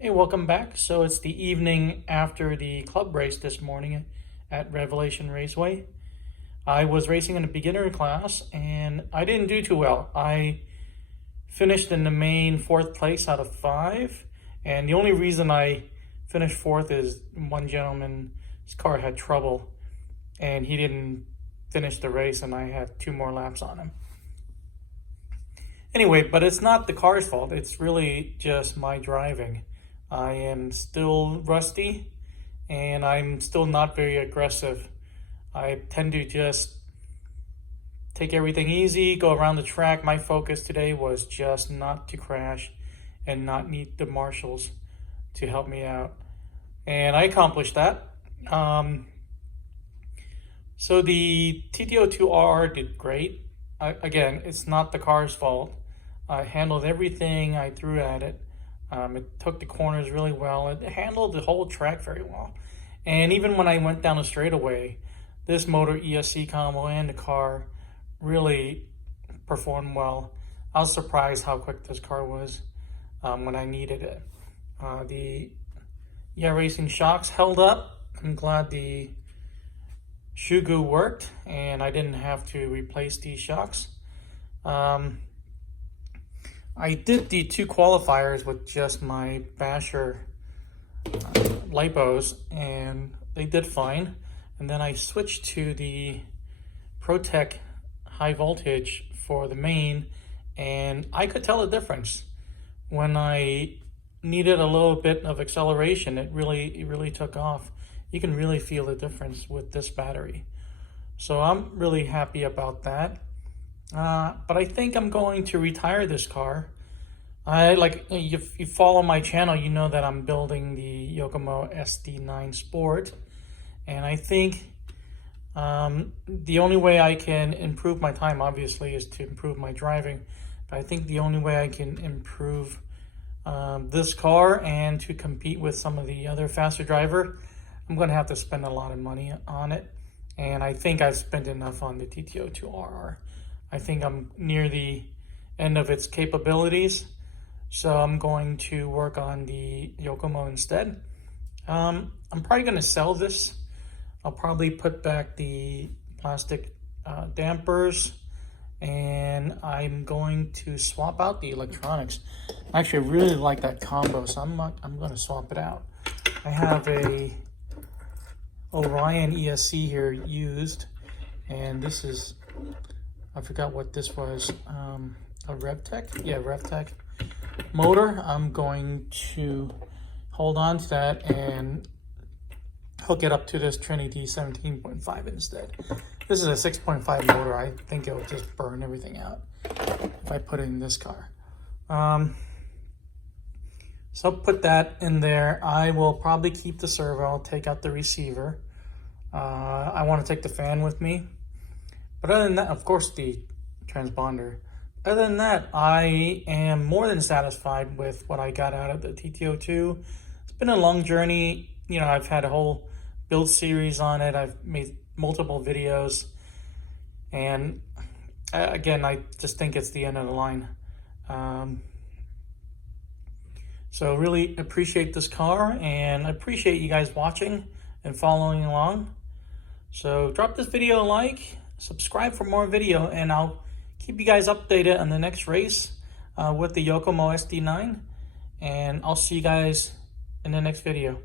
Hey, welcome back. So it's the evening after the club race this morning at Revelation Raceway. I was racing in a beginner class and I didn't do too well. I finished in the main 4th place out of 5. And the only reason I finished 4th is one gentleman's car had trouble and he didn't finish the race and I had 2 more laps on him. Anyway, but it's not the car's fault. It's really just my driving. I am still rusty and I'm still not very aggressive. I tend to just take everything easy, go around the track. My focus today was just not to crash and not need the marshals to help me out. And I accomplished that. So the TT-02RR did great. Again, it's not the car's fault. I handled everything I threw at it. It took the corners really well. It handled the whole track very well. And even when I went down the straightaway, this motor ESC combo and the car really performed well. I was surprised how quick this car was when I needed it. The racing shocks held up. I'm glad the shoe goo worked and I didn't have to replace these shocks. I did the 2 qualifiers with just my basher lipos and they did fine. And then I switched to the ProTech high voltage for the main and I could tell the difference. When I needed a little bit of acceleration, it really took off. You can really feel the difference with this battery. So I'm really happy about that. But I think I'm going to retire this car. If you follow my channel, you know that I'm building the Yokomo SD9 Sport. And I think the only way I can improve my time, obviously, is to improve my driving. But I think the only way I can improve this car and to compete with some of the other faster driver, I'm going to have to spend a lot of money on it. And I think I've spent enough on the TT-02RR. I think I'm near the end of its capabilities. So I'm going to work on the Yokomo instead. I'm probably going to sell this. I'll probably put back the plastic dampers and I'm going to swap out the electronics. Actually, I really like that combo, so I'm going to swap it out. I have a Orion ESC here used, and this is, I forgot what this was, a RevTech? Yeah, RevTech motor. I'm going to hold on to that and hook it up to this Trinity 17.5 instead. This is a 6.5 motor. I think it'll just burn everything out if I put it in this car. So put that in there. I will probably keep the servo. I'll take out the receiver. I want to take the fan with me. But other than that, of course, the transponder. Other than that, I am more than satisfied with what I got out of the TT-02. It's been a long journey. You know, I've had a whole build series on it. I've made multiple videos. And again, I just think it's the end of the line. So really appreciate this car and I appreciate you guys watching and following along. So drop this video a like, subscribe for more video, and I'll keep you guys updated on the next race with the Yokomo SD9. And I'll see you guys in the next video.